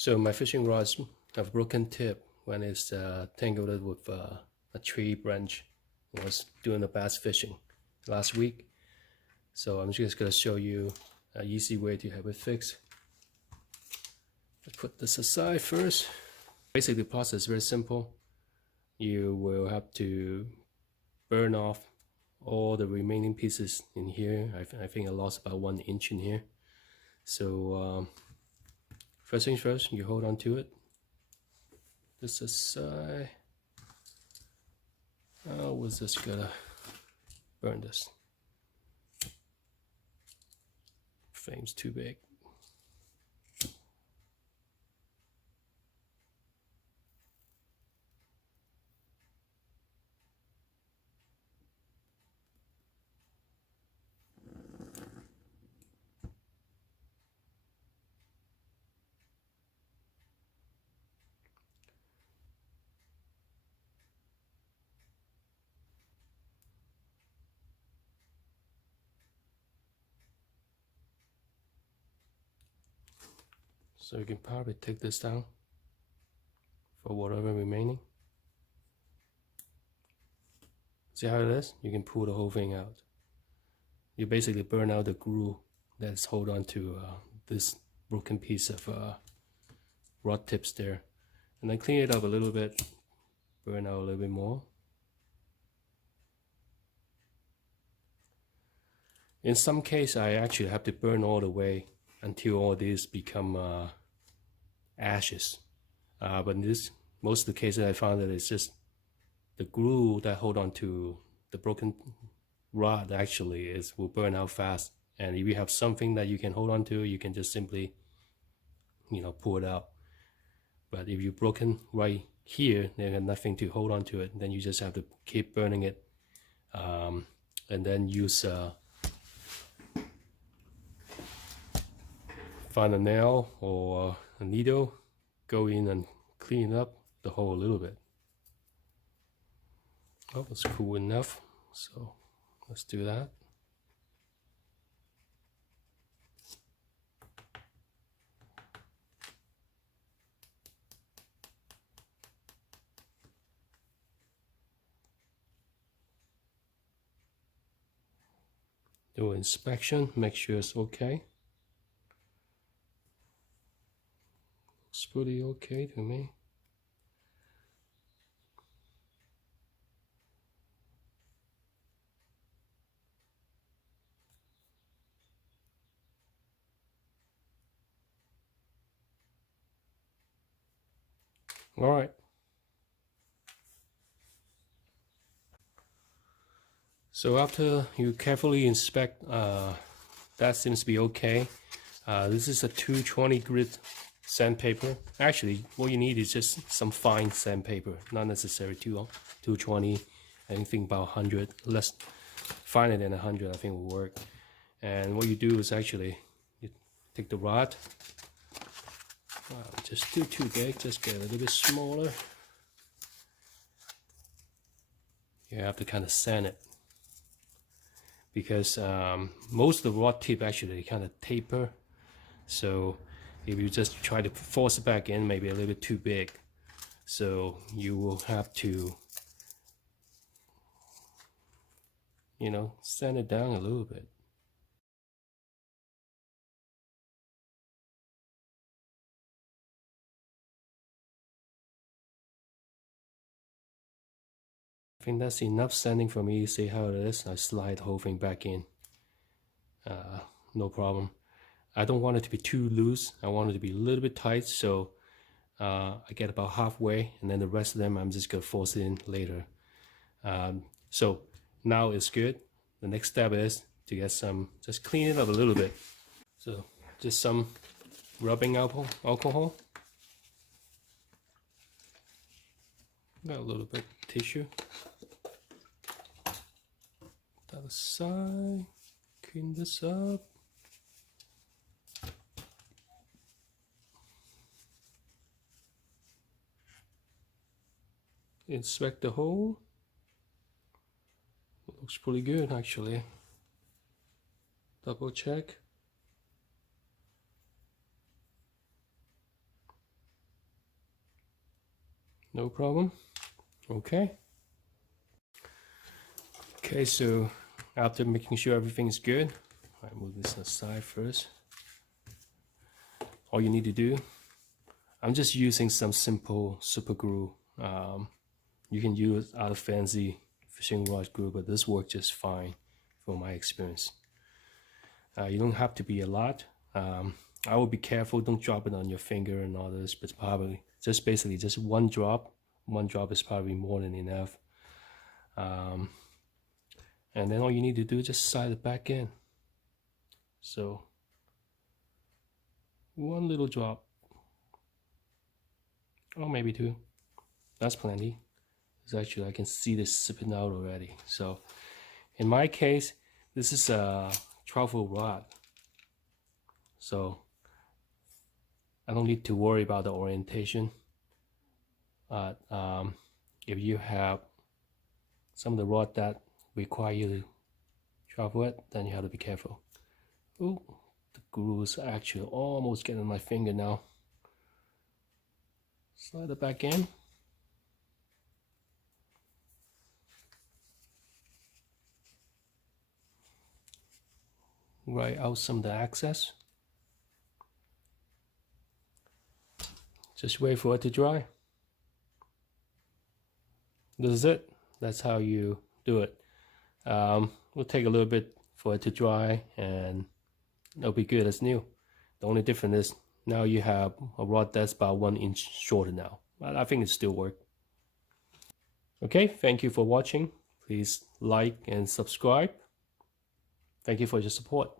So my fishing rods have a broken tip when it's tangled with a tree branch. I was doing the bass fishing last week, so I'm just going to show you an easy way to have it fixed. Let's put this aside first. Basically, the process is very simple. You will have to burn off all the remaining pieces in here. I think I lost about 1 inch in here. So first things first, you hold on to it. This aside. Oh, we're just gonna burn this. Flame's too big. So you can probably take this down for whatever remaining. See how it is? You can pull the whole thing out. You basically burn out the glue that's hold on to this broken piece of rod tips there. And then clean it up a little bit, burn out a little bit more. In some case, I actually have to burn all the way until all these become ashes. But in most of the cases, I found that it's just the glue that hold on to the broken rod actually will burn out fast. And if you have something that you can hold on to, you can just simply, pull it out. But if you're broken right here, there's nothing to hold on to it. Then you just have to keep burning it, and then use find a nail or a needle, go in and clean up the hole a little bit. Oh, it's cool enough, so let's do that. Do an inspection, make sure it's okay. Looks pretty okay to me. All right. So after you carefully inspect, that seems to be okay. This is a 220 grit sandpaper. Actually, what you need is just some fine sandpaper, not necessarily 220. Anything about 100, less finer than 100, I think will work. And what you do is actually you take the rod. Just too big, just get a little bit smaller. You have to kind of sand it, because most of the rod tip actually kind of taper. So if you just try to force it back in, maybe a little bit too big. So you will have to, sand it down a little bit. I think that's enough sanding for me. See how it is? I slide the whole thing back in. No problem. I don't want it to be too loose. I want it to be a little bit tight, so I get about halfway, and then the rest of them I'm just gonna force it in later. So now it's good. The next step is to get just clean it up a little bit. So just some rubbing alcohol. Got a little bit of tissue. That aside, clean this up. Inspect the hole. Looks pretty good actually. Double check. No problem. Okay. Okay, so after making sure everything's good, I move this aside first. All you need to do, I'm just using some simple super glue. You can use other fancy fishing rod glue, but this works just fine from my experience. You don't have to be a lot. I would be careful, don't drop it on your finger and all this, but probably just basically just one drop. One drop is probably more than enough. And then all you need to do is just slide it back in. So one little drop, or maybe two. That's plenty. It's actually, I can see this sipping out already. So in my case, this is a truffle rod. So I don't need to worry about the orientation. But if you have some of the rod that require you to travel it, then you have to be careful. Oh, the glue is actually almost getting my finger now. Slide it back in. Right out some of the excess. Just wait for it to dry. This is it. That's how you do it. Will take a little bit for it to dry and it'll be good as new. The only difference is now you have a rod that's about 1 inch shorter now. But I think it still works. Okay, thank you for watching. Please like and subscribe. Thank you for your support.